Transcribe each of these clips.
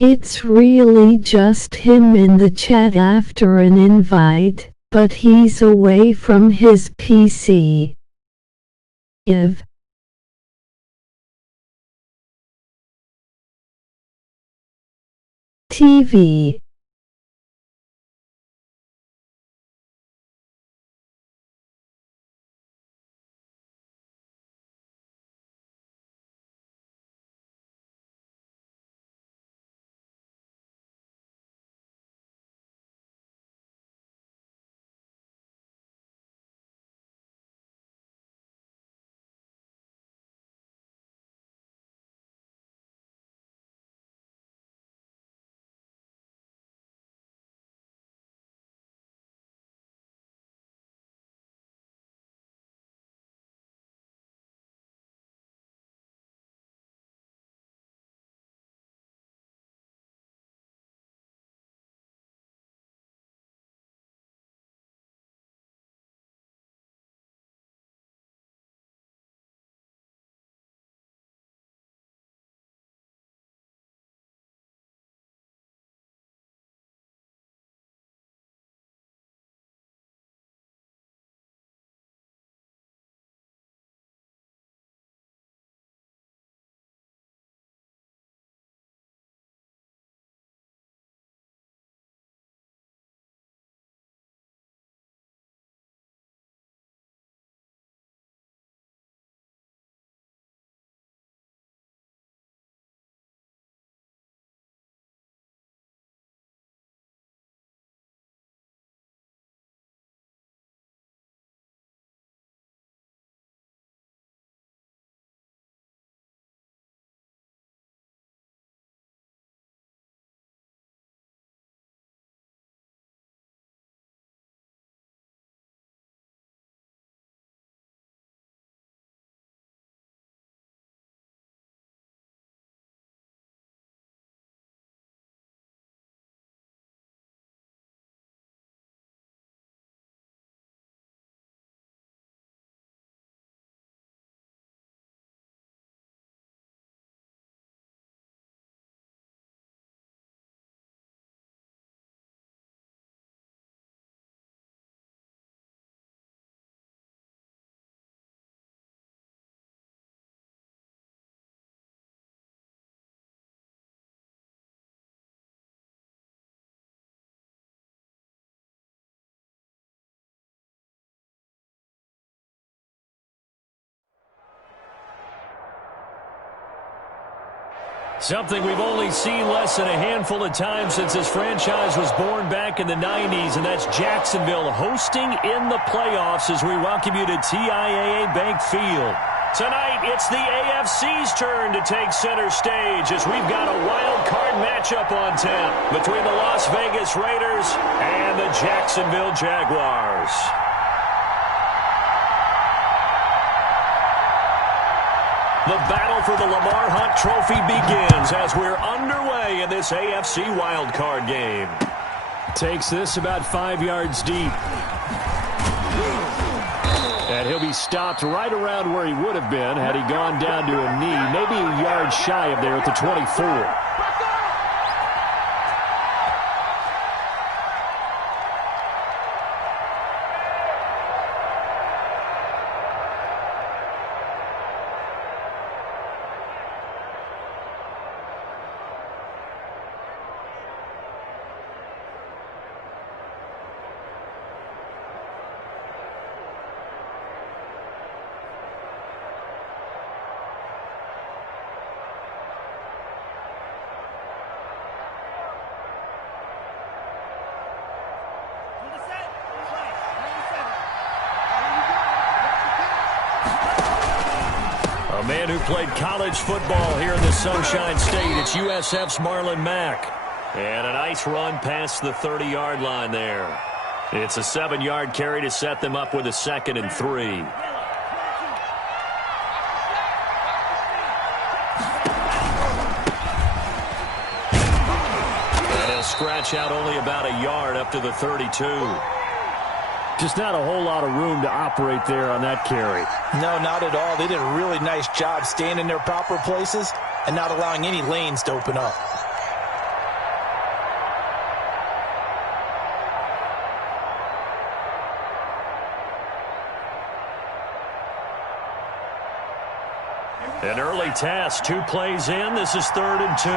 It's really just him in the chat after an invite, but he's away from his PC. Iv. TV. Something we've only seen less than a handful of times since this franchise was born back in the 90s, and that's Jacksonville hosting in the playoffs as we welcome you to TIAA Bank Field. Tonight, it's the AFC's turn to take center stage as we've got a wild card matchup on tap between the Las Vegas Raiders and the Jacksonville Jaguars. The battle for the Lamar Hunt Trophy begins as we're underway in this AFC wildcard game. Takes this about 5 yards deep. And he'll be stopped right around where he would have been had he gone down to a knee, maybe a yard shy of there at the 24. A man who played college football here in the Sunshine State. It's USF's Marlon Mack. And a nice run past the 30-yard line there. It's a 7-yard carry to set them up with a 2nd and 3. And he'll scratch out only about a yard up to the 32. Just not a whole lot of room to operate there on that carry. No, not at all. They did a really nice job staying in their proper places and not allowing any lanes to open up. An early test, 2 plays in. This is 3rd and 2.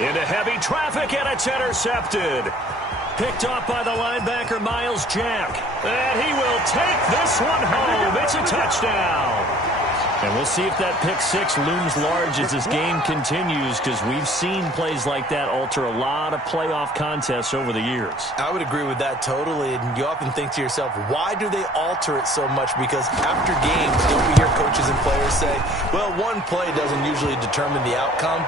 Into heavy traffic, and it's intercepted. Picked off by the linebacker, Miles Jack. And he will take this one home. It's a touchdown. And we'll see if that pick six looms large as this game continues, because we've seen plays like that alter a lot of playoff contests over the years. I would agree with that totally. And you often think to yourself, why do they alter it so much? Because after games, don't we hear coaches and players say, well, one play doesn't usually determine the outcome.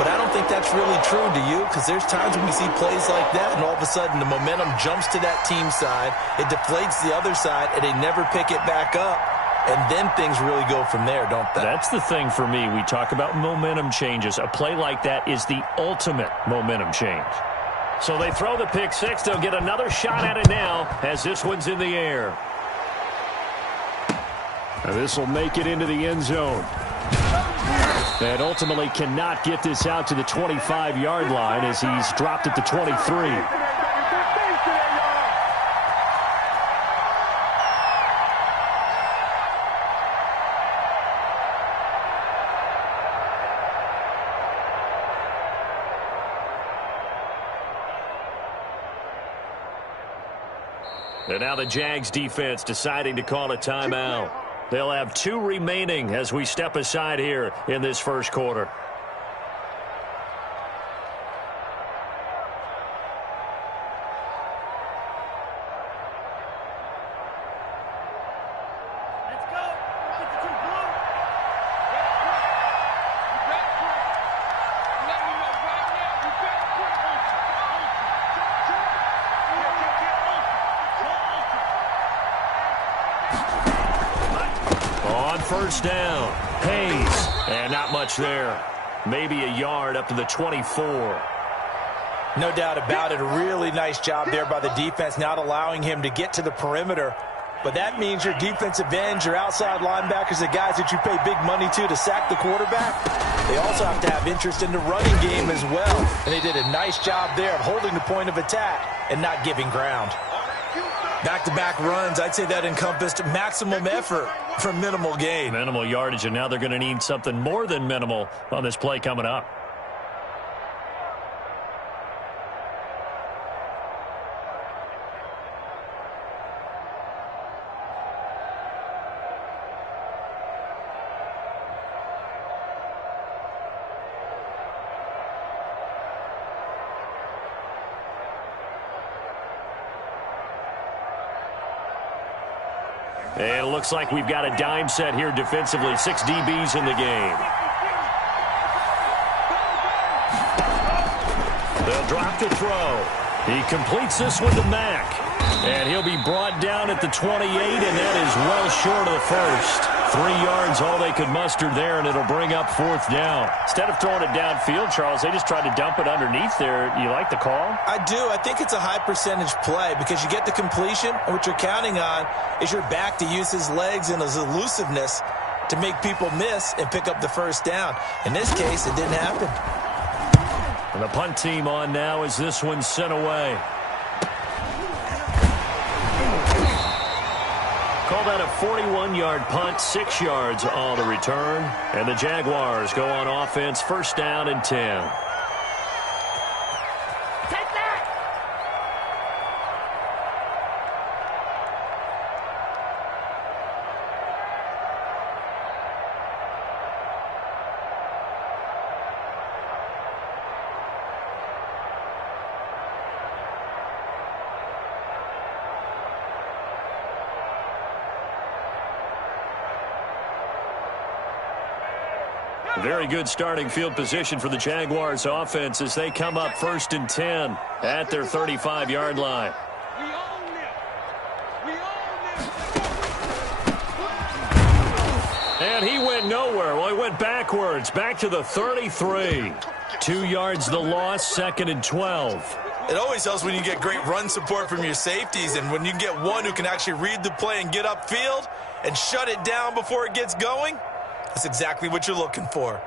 But I don't think that's really true, do you? Because there's times when we see plays like that, and all of a sudden the momentum jumps to that team side, it deflates the other side, and they never pick it back up. And then things really go from there, don't they? That's the thing for me. We talk about momentum changes. A play like that is the ultimate momentum change. So they throw the pick six. They'll get another shot at it now as this one's in the air. Now this will make it into the end zone. And ultimately cannot get this out to the 25-yard line as he's dropped at the 23. And now the Jags defense deciding to call a timeout. They'll have 2 remaining as we step aside here in this first quarter. First down, Hayes, and not much there. Maybe a yard up to the 24. No doubt about it. A really nice job there by the defense, not allowing him to get to the perimeter. But that means your defensive ends, your outside linebackers, the guys that you pay big money to sack the quarterback, they also have to have interest in the running game as well. And they did a nice job there of holding the point of attack and not giving ground. Back-to-back runs, I'd say that encompassed maximum effort for minimal gain. Minimal yardage, and now they're going to need something more than minimal on this play coming up. And it looks like we've got a dime set here defensively. 6 DBs in the game. They'll drop to throw. He completes this one to Mack. And he'll be brought down at the 28, and that is well short of the first. 3 yards, all they could muster there, and it'll bring up 4th down. Instead of throwing it downfield, Charles, they just tried to dump it underneath there. You like the call? I do. I think it's a high percentage play because you get the completion, and what you're counting on is your back to use his legs and his elusiveness to make people miss and pick up the first down. In this case, it didn't happen. And the punt team on now as this one's sent away. Call that a 41-yard punt, 6 yards on the return. And the Jaguars go on offense, 1st down and 10. Very good starting field position for the Jaguars offense as they come up 1st and 10 at their 35-yard line. And he went nowhere. Well, he went backwards, back to the 33. 2 yards the loss, 2nd and 12. It always helps when you get great run support from your safeties, and when you get one who can actually read the play and get upfield and shut it down before it gets going, that's exactly what you're looking for.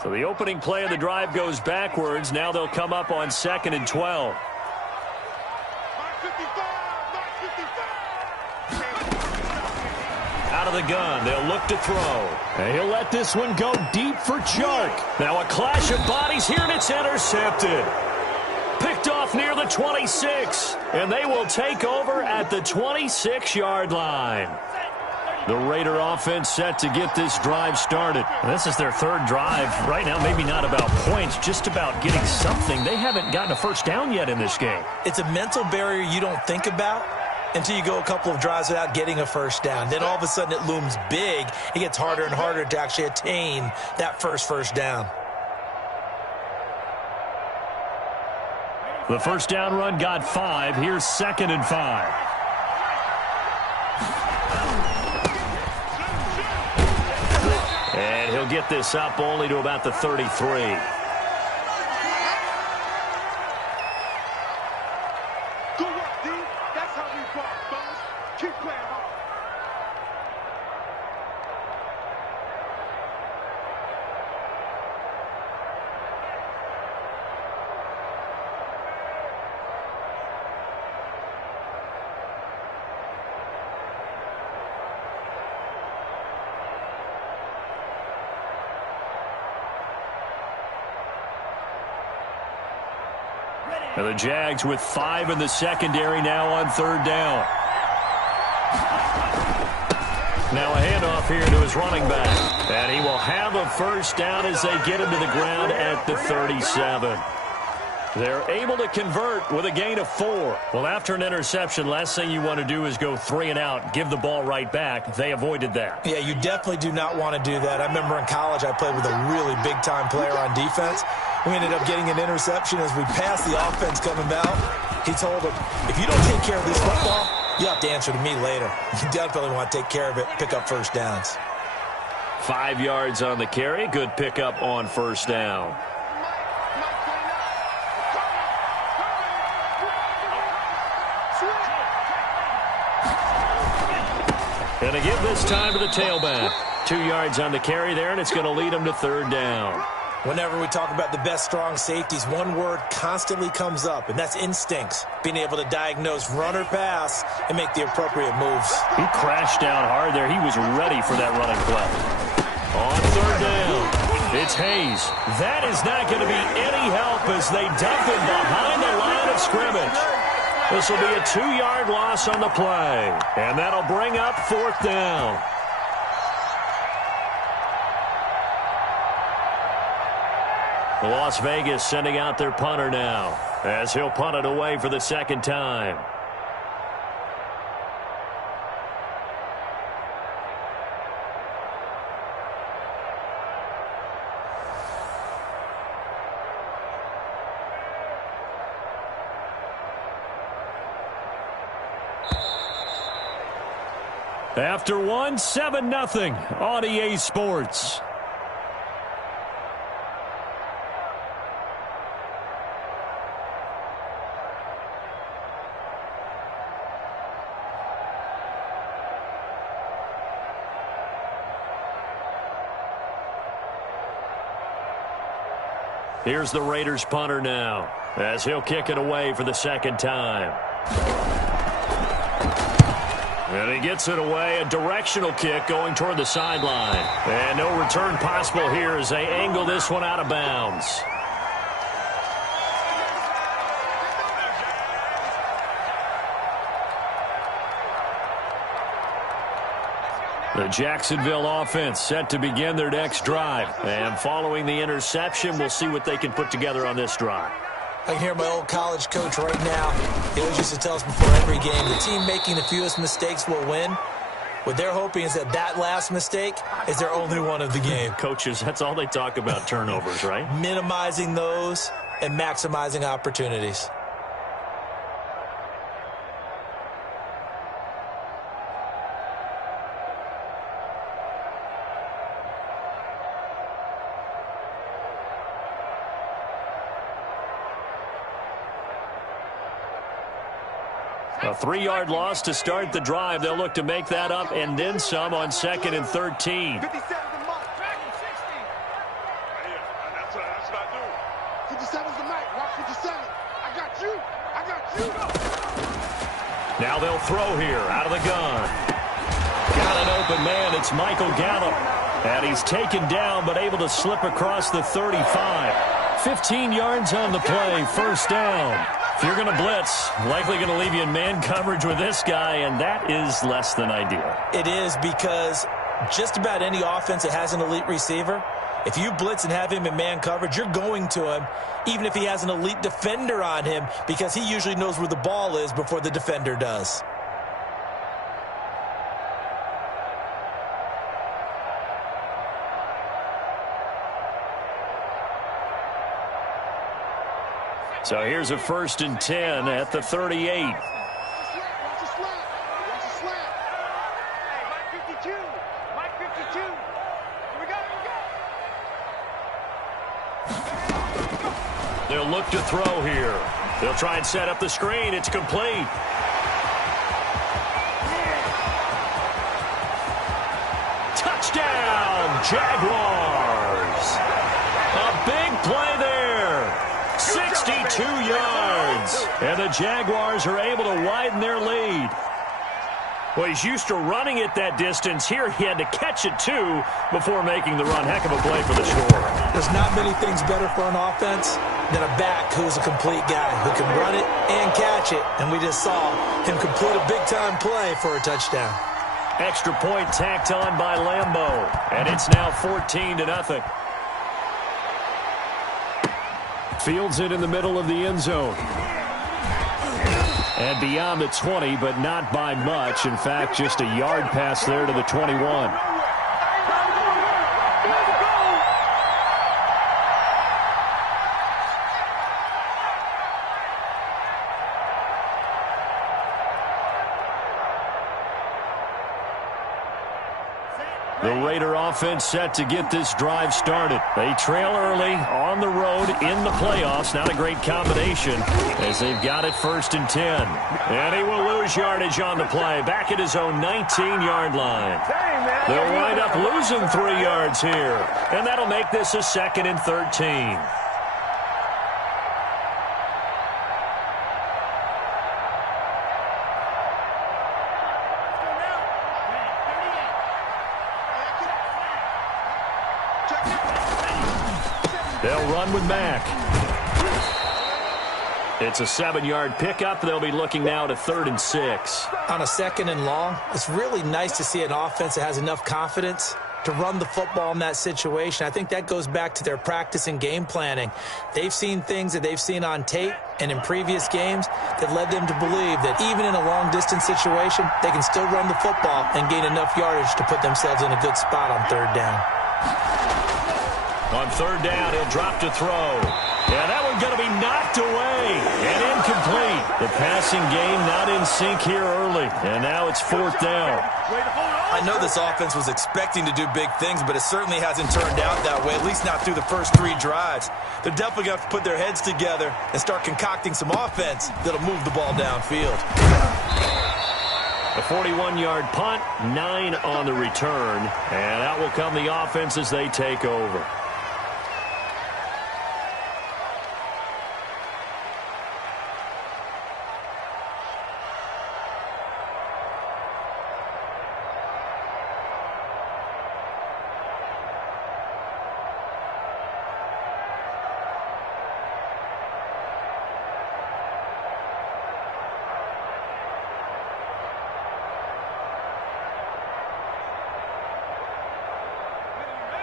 So the opening play of the drive goes backwards. Now they'll come up on 2nd and 12. Out of the gun, they'll look to throw. And he'll let this one go deep for Chark. Now a clash of bodies here, and it's intercepted. Picked off near the 26, and they will take over at the 26-yard line. The Raider offense set to get this drive started. This is their third drive. Right now, maybe not about points, just about getting something. They haven't gotten a first down yet in this game. It's a mental barrier you don't think about until you go a couple of drives without getting a first down. Then all of a sudden it looms big. It gets harder and harder to actually attain that first down. The first down run got 5. Here's 2nd and 5. And he'll get this up only to about the 33. And the Jags with 5 in the secondary now on 3rd down. Now a handoff here to his running back. And he will have a first down as they get him to the ground at the 37. They're able to convert with a gain of 4. Well, after an interception, last thing you want to do is go 3 and out, give the ball right back. They avoided that. Yeah, you definitely do not want to do that. I remember in college I played with a really big-time player on defense. We ended up getting an interception as we passed the offense coming out. He told him, if you don't take care of this football, you have to answer to me later. You definitely want to take care of it, pick up first downs. 5 yards on the carry. Good pickup on first down. Going to give this time to the tailback. 2 yards on the carry there, and it's going to lead him to 3rd down. Whenever we talk about the best strong safeties, one word constantly comes up, and that's instincts. Being able to diagnose run or pass and make the appropriate moves. He crashed down hard there. He was ready for that running play. On 3rd down, it's Hayes. That is not going to be any help as they dump him behind the line of scrimmage. This will be a 2-yard loss on the play, and that'll bring up 4th down. Las Vegas sending out their punter now as he'll punt it away for the 2nd time. After one, 7-0 on EA Sports. Here's the Raiders punter now as he'll kick it away for the 2nd time. And he gets it away, a directional kick going toward the sideline. And no return possible here as they angle this one out of bounds. The Jacksonville offense set to begin their next drive. And following the interception, we'll see what they can put together on this drive. I can hear my old college coach right now. He always used to tell us before every game, the team making the fewest mistakes will win. What they're hoping is that that last mistake is their only one of the game. Coaches, that's all they talk about, turnovers, right? Minimizing those and maximizing opportunities. A 3-yard loss to start the drive. They'll look to make that up and then some on 2nd and 13. 57 the mark. 57's the mic. Watch 57. I got you. I got you. Now they'll throw here out of the gun. Got an open man. It's Michael Gallup. And he's taken down but able to slip across the 35. 15 yards on the play. First down. If you're going to blitz, likely going to leave you in man coverage with this guy, and that is less than ideal. It is, because just about any offense that has an elite receiver, if you blitz and have him in man coverage, you're going to him, even if he has an elite defender on him, because he usually knows where the ball is before the defender does. So here's a 1st and 10 at the 38. Watch the slap. Watch the slap. Hey, Mike 52. Mike 52. Here we go. Here we go. They'll look to throw here. They'll try and set up the screen. It's complete. Touchdown, Jaguars. A big play there. 62 yards. And the Jaguars are able to widen their lead. Well, he's used to running it that distance. Here he had to catch it, too, before making the run. Heck of a play for the score. There's not many things better for an offense than a back who's a complete guy who can run it and catch it. And we just saw him complete a big-time play for a touchdown. Extra point tacked on by Lambeau. And it's now 14-0. Fields it in the middle of the end zone. And beyond the 20, but not by much. In fact, just a yard pass there to the 21. The Raider offense set to get this drive started. They trail early on the road in the playoffs. Not a great combination as they've got it 1st and 10. And he will lose yardage on the play. Back at his own 19-yard line. They'll wind up losing 3 yards here. And that'll make this a 2nd and 13. They'll run with Mack. It's a 7-yard pickup. They'll be looking now to 3rd and 6. On a 2nd and long, it's really nice to see an offense that has enough confidence to run the football in that situation. I think that goes back to their practice and game planning. They've seen things that they've seen on tape and in previous games that led them to believe that even in a long-distance situation, they can still run the football and gain enough yardage to put themselves in a good spot on 3rd down. On 3rd down, he'll drop to throw. Yeah, that one's going to be knocked away and incomplete. The passing game not in sync here early, and now it's 4th down. I know this offense was expecting to do big things, but it certainly hasn't turned out that way, at least not through the first 3 drives. They're definitely going to have to put their heads together and start concocting some offense that'll move the ball downfield. A 41-yard punt, 9 on the return, and out will come the offense as they take over.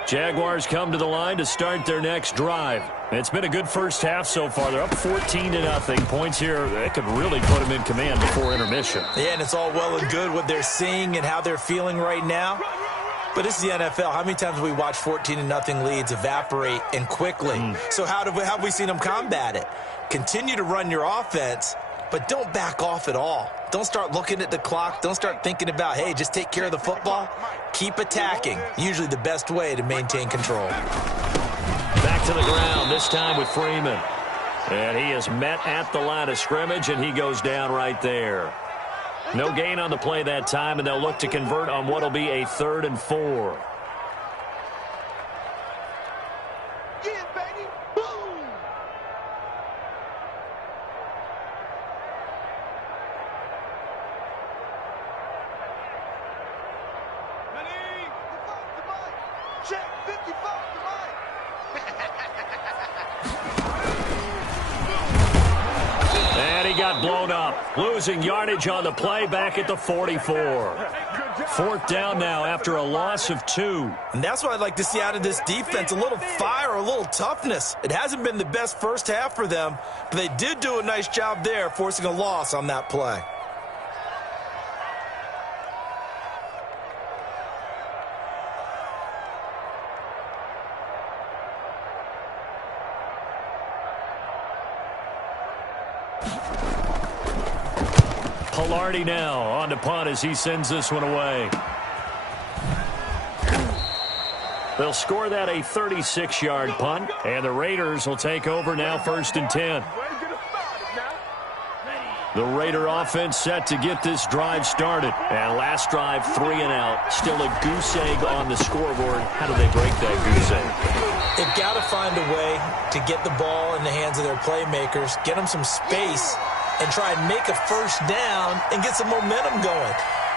Jaguars come to the line to start their next drive. It's been a good first half so far. They're up 14-0. Points here that could really put them in command before intermission. Yeah, and it's all well and good what they're seeing and how they're feeling right now. But this is the NFL. How many times have we watched 14-0 leads evaporate and quickly? So how have we seen them combat it? Continue to run your offense, but don't back off at all. Don't start looking at the clock. Don't start thinking about, hey, just take care of the football. Keep attacking. Usually the best way to maintain control. Back to the ground, this time with Freeman. And he is met at the line of scrimmage, and he goes down right there. No gain on the play that time, and they'll look to convert on what will be a 3rd and 4. Yeah, baby. Boom. Ready? 55 to Mike. Check 55 to Mike. And he got blown up. Losing yardage on the play back at the 44. 4th down now after a loss of 2. And that's what I'd like to see out of this defense, a little fire, a little toughness. It hasn't been the best first half for them, but they did do a nice job there forcing a loss on that play. Pilardi now on to punt as he sends this one away. They'll score that a 36-yard punt, and the Raiders will take over now 1st and 10. The Raider offense set to get this drive started. And last drive, 3 and out. Still a goose egg on the scoreboard. How do they break that goose egg? They've got to find a way to get the ball in the hands of their playmakers, get them some space, and try and make a 1st down and get some momentum going.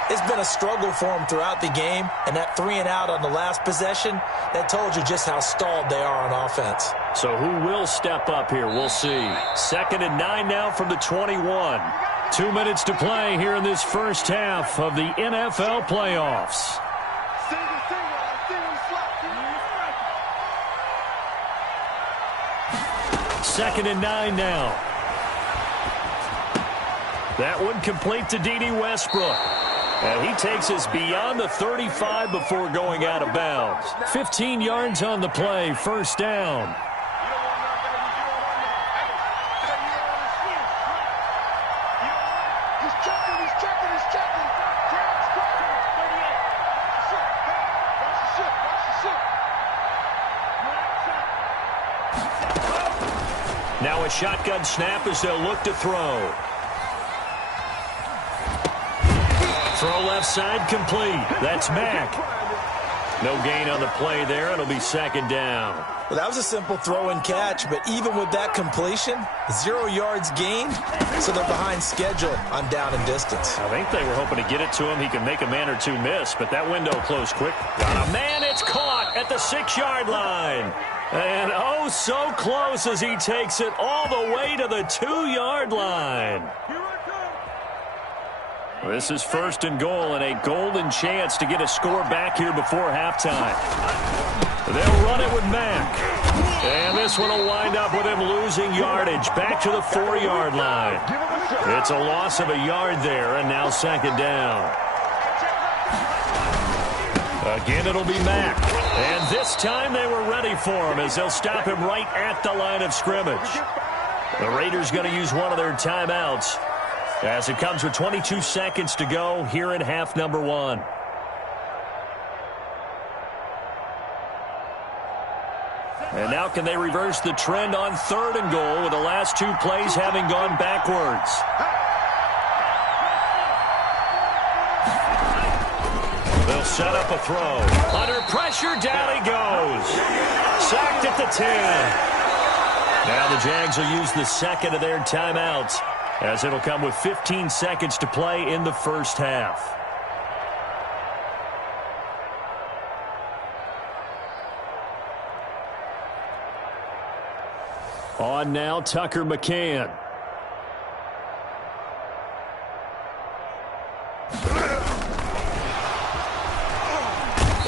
It's been a struggle for them throughout the game, and that 3 and out on the last possession, that told you just how stalled they are on offense. So who will step up here? We'll see. 2nd and 9 now from the 21. 2 minutes to play here in this first half of the NFL playoffs. Second and 9 now. That one complete to D.D. Westbrook. And he takes us beyond the 35 before going out of bounds. 15 yards on the play, 1st down. Now a shotgun snap as they'll look to throw. Throw left side complete. That's Mack. No gain on the play there. It'll be 2nd down. Well, that was a simple throw and catch, but even with that completion, 0 yards gained, so they're behind schedule on down and distance. I think they were hoping to get it to him. He can make a man or two miss, but that window closed quick. Got a man. It's caught at the 6-yard line. And oh, so close as he takes it all the way to the 2-yard line. This is 1st and goal and a golden chance to get a score back here before halftime. They'll run it with Mack. And this one will wind up with him losing yardage back to the 4-yard line. It's a loss of a yard there, and now 2nd down. Again, it'll be Mack. And this time they were ready for him as they'll stop him right at the line of scrimmage. The Raiders going to use one of their timeouts as it comes with 22 seconds to go here in half number 1. And now can they reverse the trend on 3rd and goal with the last 2 plays having gone backwards? They'll set up a throw. Under pressure, down he goes. Sacked at the 10. Now the Jags will use the 2nd of their timeouts, as it'll come with 15 seconds to play in the first half. On now, Tucker McCann.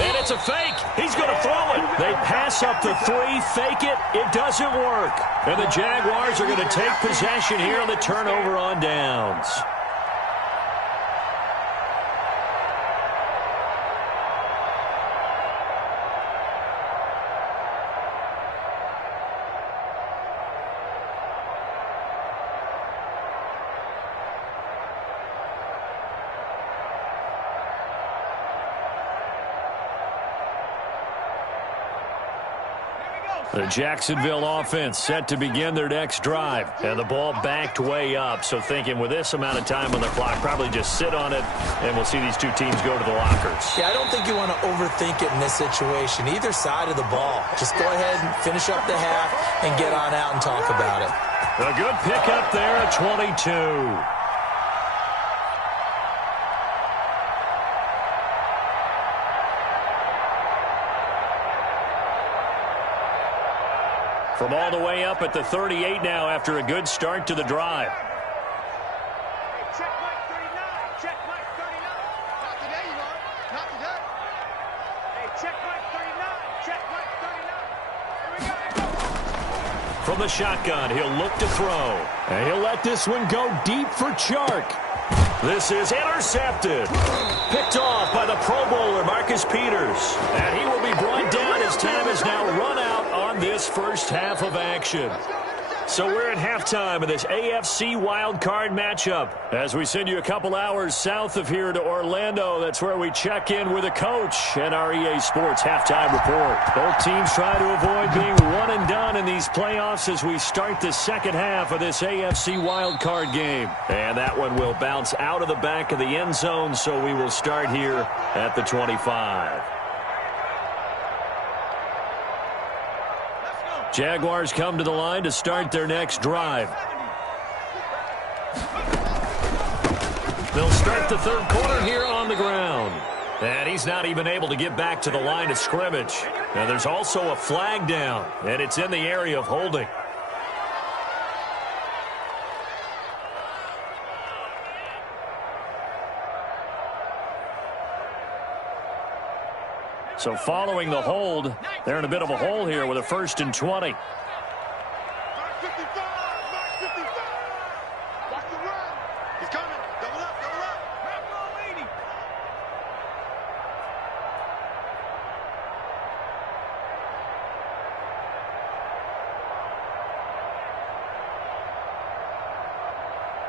And it's a fake. He's going to throw it. They pass up the 3, fake it. It doesn't work. And the Jaguars are going to take possession here on the turnover on downs. The Jacksonville offense set to begin their next drive. And the ball backed way up. So thinking with this amount of time on the clock, probably just sit on it, and we'll see these two teams go to the lockers. Yeah, I don't think you want to overthink it in this situation. Either side of the ball. Just go ahead and finish up the half and get on out and talk about it. A good pickup there at 22. From all the way up at the 38 now after a good start to the drive. Hey, check Mike 39. Check Mike 39. Not today, you are. Not today. Hey, check Mike 39. Check Mike 39. Here we go. From the shotgun, he'll look to throw. And he'll let this one go deep for Chark. This is intercepted. Picked off by the Pro Bowler, Marcus Peters. And he will be brought down as time is now run out on this first half of action. So we're at halftime of this AFC Wildcard matchup. As we send you a couple hours south of here to Orlando, that's where we check in with the coach and our EA Sports halftime report. Both teams try to avoid being one and done in these playoffs as we start the second half of this AFC Wildcard game. And that one will bounce out of the back of the end zone, so we will start here at the 25. Jaguars come to the line to start their next drive. They'll start the third quarter here on the ground. And he's not even able to get back to the line of scrimmage. And there's also a flag down, and it's in the area of holding. So following the hold, they're in a bit of a hole here with a 1st and 20. Mark 55. Mark 55. Watch the run. He's coming. Double up. Double up. Back row 80.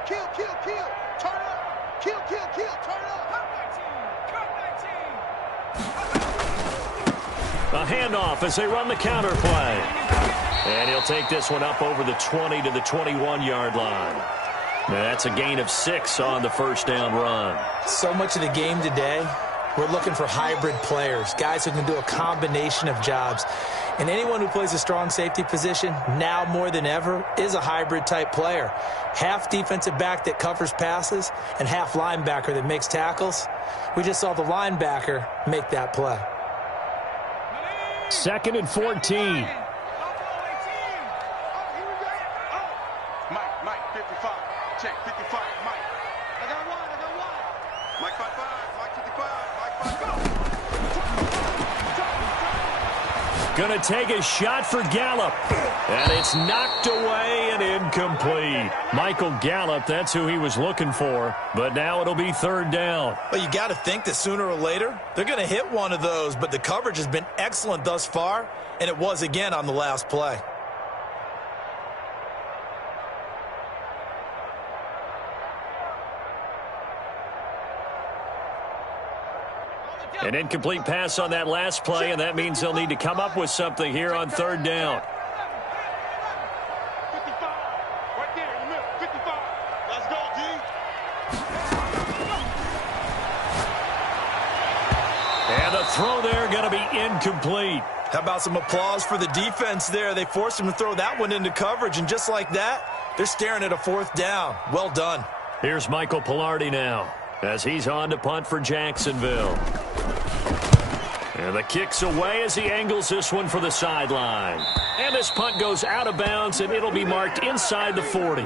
Kill, kill, kill. Turn up. Kill, kill, kill. Turn up. Cut 19. Cut 19. A handoff as they run the counter play. And he'll take this one up over the 20 to the 21-yard line. Now that's a gain of 6 on the first down run. So much of the game today, we're looking for hybrid players, guys who can do a combination of jobs. And anyone who plays a strong safety position, now more than ever, is a hybrid type player. Half defensive back that covers passes and half linebacker that makes tackles. We just saw the linebacker make that play. 2nd and 14. Mike, 55. Check, 55. Mike. I got one. Mike 55. Mike 55. Mike 55. Gonna take a shot for Gallup. And it's knocked away and incomplete. Michael Gallup, that's who he was looking for. But now it'll be 3rd down. Well, you got to think that sooner or later, they're going to hit one of those. But the coverage has been excellent thus far, and it was again on the last play. An incomplete pass on that last play, and that means they'll need to come up with something here on 3rd down. 55. Right there in the middle. 55. Let's go, D. And the throw there going to be incomplete. How about some applause for the defense there? They forced him to throw that one into coverage, and just like that, they're staring at a 4th down. Well done. Here's Michael Pilardi now as he's on to punt for Jacksonville. And the kick's away as he angles this one for the sideline. And this punt goes out of bounds, and it'll be marked inside the 40.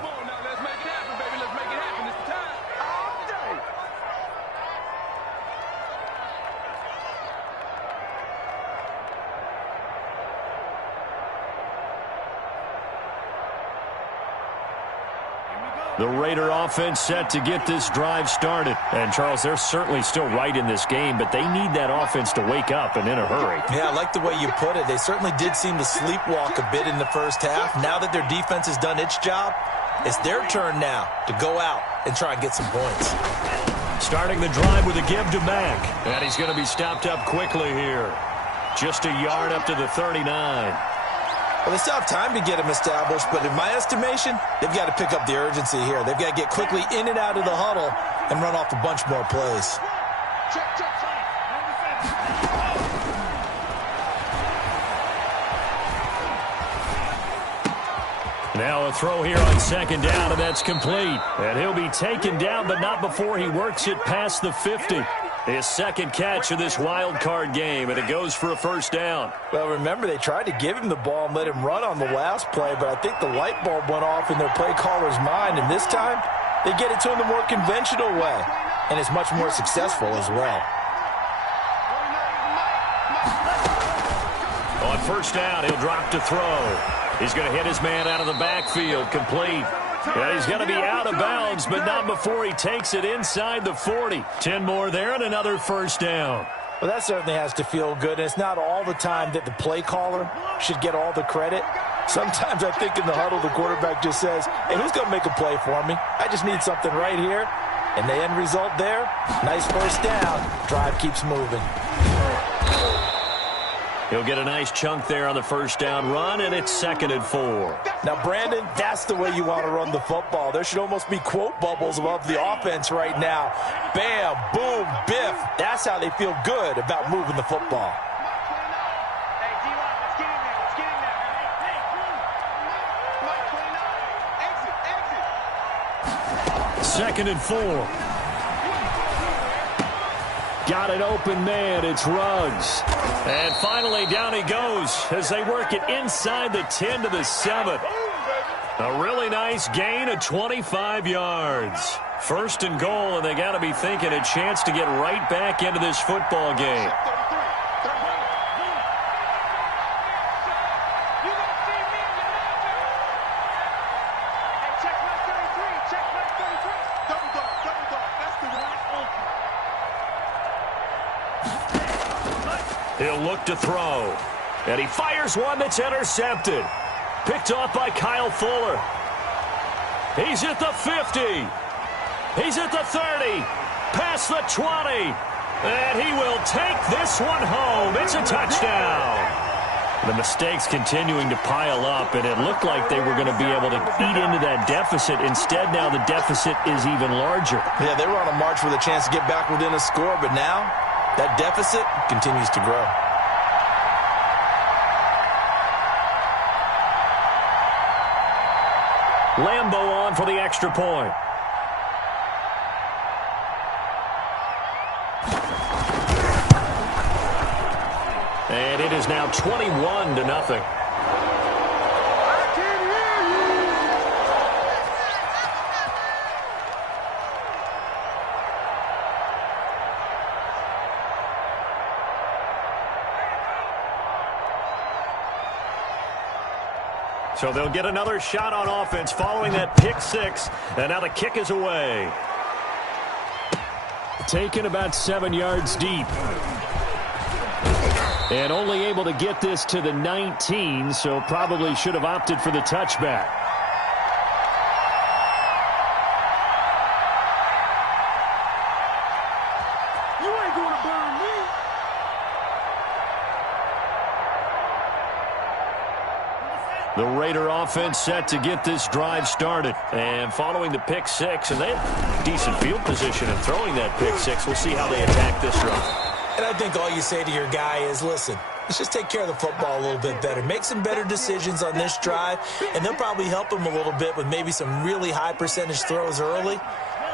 The Raider offense set to get this drive started. And, Charles, they're certainly still right in this game, but they need that offense to wake up and in a hurry. Yeah, I like the way you put it. They certainly did seem to sleepwalk a bit in the first half. Now that their defense has done its job, it's their turn now to go out and try and get some points. Starting the drive with a give to Mack. And he's going to be stopped up quickly here. Just a yard up to the 39. Well, they still have time to get him established, but in my estimation, they've got to pick up the urgency here. They've got to get quickly in and out of the huddle and run off a bunch more plays. Now a throw here on second down, and that's complete. And he'll be taken down, but not before he works it past the 50. His second catch of this wild card game, and it goes for a first down. Well, remember, they tried to give him the ball and let him run on the last play, but I think the light bulb went off in their play caller's mind, and this time they get it to him the more conventional way, and it's much more successful as well. On first down, he'll drop to throw. He's going to hit his man out of the backfield, complete. Yeah, he's going to be out of bounds, but not before he takes it inside the 40. 10 more there and another first down. Well, that certainly has to feel good. And it's not all the time that the play caller should get all the credit. Sometimes I think in the huddle, the quarterback just says, hey, who's going to make a play for me? I just need something right here. And the end result there, nice first down. Drive keeps moving. He'll get a nice chunk there on the first down run, and it's 2nd and 4. Now, Brandon, that's the way you want to run the football. There should almost be quote bubbles above the offense right now. Bam, boom, biff. That's how they feel good about moving the football. Second and 4. Got an open man. It's Ruggs. And finally, down he goes as they work it inside the 10 to the 7. A really nice gain of 25 yards. First and goal, and they got to be thinking a chance to get right back into this football game. He'll look to throw. And he fires one that's intercepted. Picked off by Kyle Fuller. He's at the 50. He's at the 30. Past the 20. And he will take this one home. It's a touchdown. The mistakes continuing to pile up, and it looked like they were going to be able to eat into that deficit. Instead, now the deficit is even larger. Yeah, they were on a march with a chance to get back within a score, but now that deficit continues to grow. Lambo on for the extra point. And it is now 21-0. So they'll get another shot on offense following that pick six. And now the kick is away. Taken about 7 yards deep. And only able to get this to the 19, so probably should have opted for the touchback. You ain't going to burn me. The Raider offense set to get this drive started. And following the pick six, and they have decent field position in throwing that pick six. We'll see how they attack this drive. And I think all you say to your guy is, listen, let's just take care of the football a little bit better. Make some better decisions on this drive, and they'll probably help him a little bit with maybe some really high percentage throws early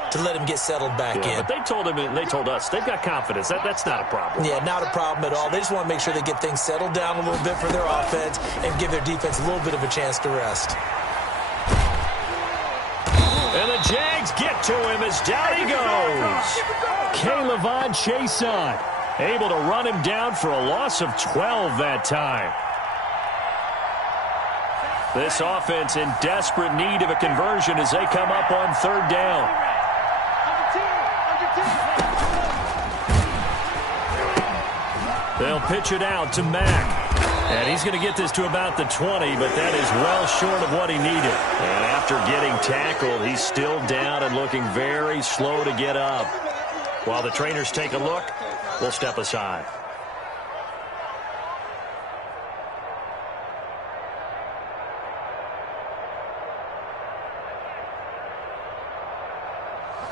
to let him get settled back in. But they told him, and they told us, they've got confidence. That's not a problem. Yeah, not a problem at all. They just want to make sure they get things settled down a little bit for their offense and give their defense a little bit of a chance to rest. And the Jags get to him as down he goes. K'Lavon Chaisson able to run him down for a loss of 12 that time. This offense in desperate need of a conversion as they come up on third down. They'll pitch it out to Mack. And he's going to get this to about the 20, but that is well short of what he needed. And after getting tackled, he's still down and looking very slow to get up. While the trainers take a look, we'll step aside.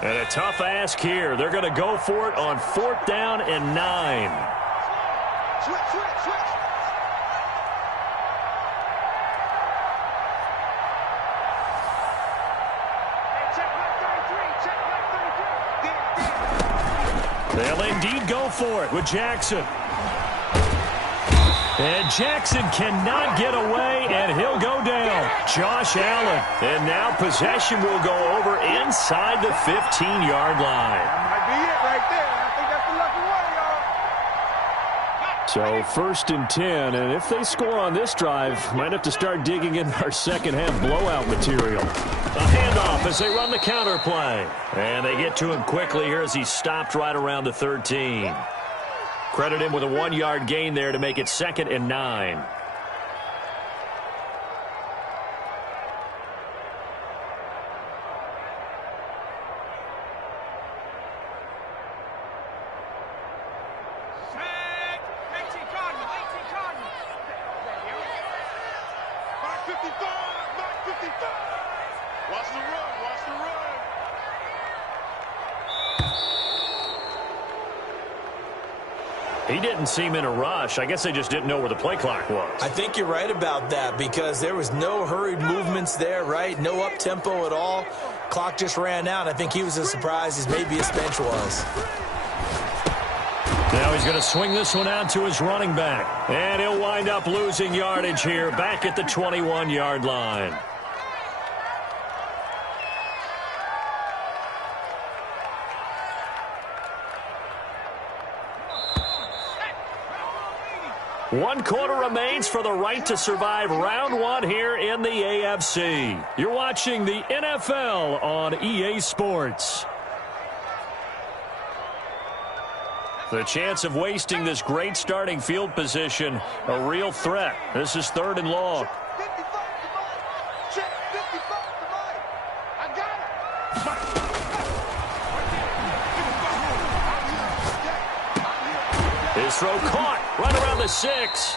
And a tough ask here. They're going to go for it on 4th down and 9. Switch. They'll indeed go for it with Jackson. And Jackson cannot get away, and he'll go down. Josh Allen. And now possession will go over inside the 15-yard line. That might be it right there. I think that's the lucky one, y'all. So 1st and 10, and if they score on this drive, might have to start digging in our second-half blowout material. A handoff as they run the counter play. And they get to him quickly here as he stopped right around the 13. Credit him with a 1-yard gain there to make it 2nd and 9. He didn't seem in a rush. I guess they just didn't know where the play clock was. I think you're right about that because there was no hurried movements there, right? No up-tempo at all. Clock just ran out. I think he was as surprised as maybe his bench was. Now he's going to swing this one out to his running back. And he'll wind up losing yardage here back at the 21-yard line. One quarter remains for the right to survive round 1 here in the AFC. You're watching the NFL on EA Sports. The chance of wasting this great starting field position, a real threat. This is 3rd and long. His throw caught right around the 6.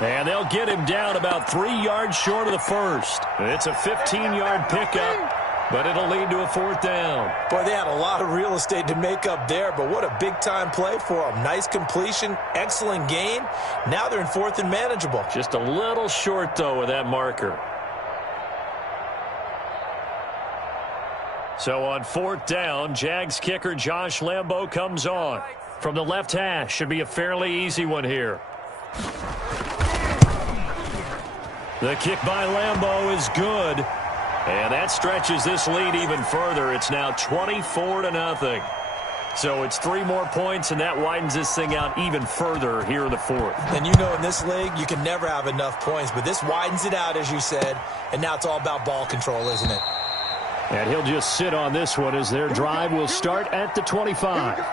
And they'll get him down about 3 yards short of the 1st. It's a 15-yard pickup, but it'll lead to a 4th down. Boy, they had a lot of real estate to make up there, but what a big-time play for them. Nice completion, excellent gain. Now they're in 4th and manageable. Just a little short, though, with that marker. So on 4th down, Jags kicker Josh Lambo comes on. From the left hash, should be a fairly easy one here. The kick by Lambo is good. And that stretches this lead even further. It's now 24-0. So it's 3 more points, and that widens this thing out even further here in the 4th. And you know in this league, you can never have enough points. But this widens it out, as you said. And now it's all about ball control, isn't it? And he'll just sit on this one as their drive will start at the 25.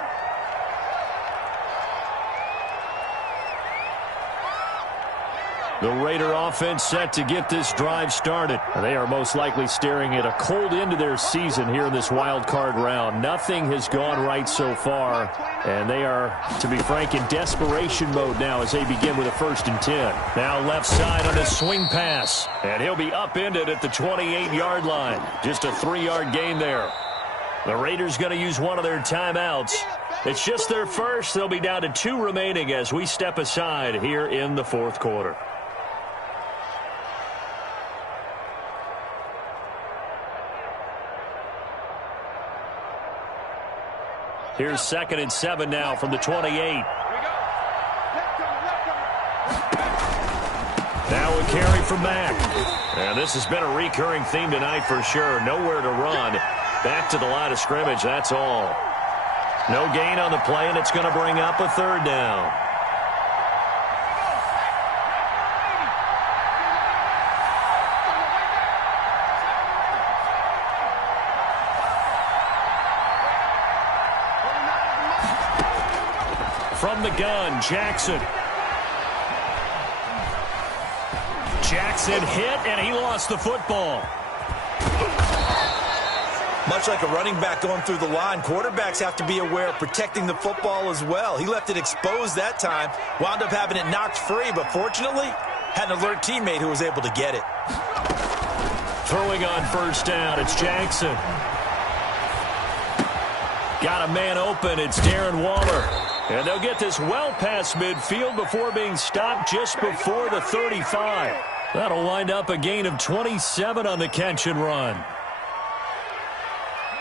The Raider offense set to get this drive started. They are most likely staring at a cold end to their season here in this wild card round. Nothing has gone right so far, and they are, to be frank, in desperation mode now as they begin with a 1st and 10. Now left side on his swing pass, and he'll be upended at the 28-yard line. Just a 3-yard gain there. The Raiders going to use one of their timeouts. It's just their first. They'll be down to 2 remaining as we step aside here in the 4th quarter. Here's 2nd and 7 now from the 28. Now a carry from Mack. And this has been a recurring theme tonight for sure. Nowhere to run. Back to the line of scrimmage, that's all. No gain on the play, and it's going to bring up a 3rd down. From the gun, Jackson. Jackson hit, and he lost the football. Much like a running back going through the line, quarterbacks have to be aware of protecting the football as well. He left it exposed that time, wound up having it knocked free, but fortunately, had an alert teammate who was able to get it. Throwing on 1st down, it's Jackson. Got a man open. It's Darren Waller. And they'll get this well past midfield before being stopped just before the 35. That'll wind up a gain of 27 on the catch and run.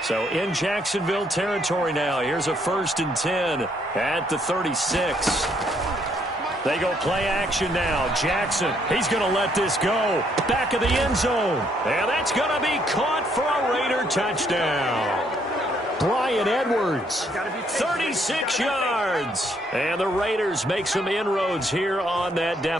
So in Jacksonville territory now. Here's a 1st and 10 at the 36. They go play action now. Jackson, he's going to let this go. Back of the end zone. And that's going to be caught for a Raider touchdown. Bryan Edwards, 36 yards. And the Raiders make some inroads here on that down.